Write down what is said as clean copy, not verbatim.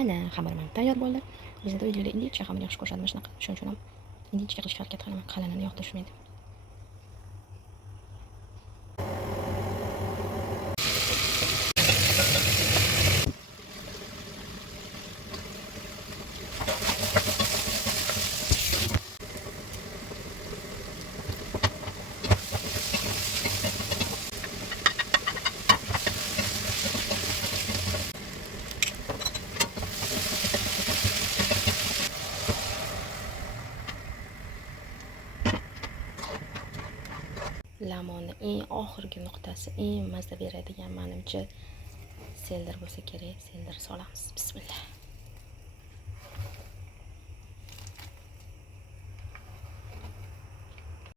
Ana, xamirim ham tayyor bo'ldi. Bizda uydagilar ingichka xamir yaxshi ko'rishadi mana shunaqa. Shuning uchun ham ingichka qilishga harakat qilaman. Qalinini yoqtirishmaydi. Limonni eng oxirgi nuqtasi, eng mazza beradigan menimcha seldir bo'lsa kerak. Seldir solamiz. Bismillah.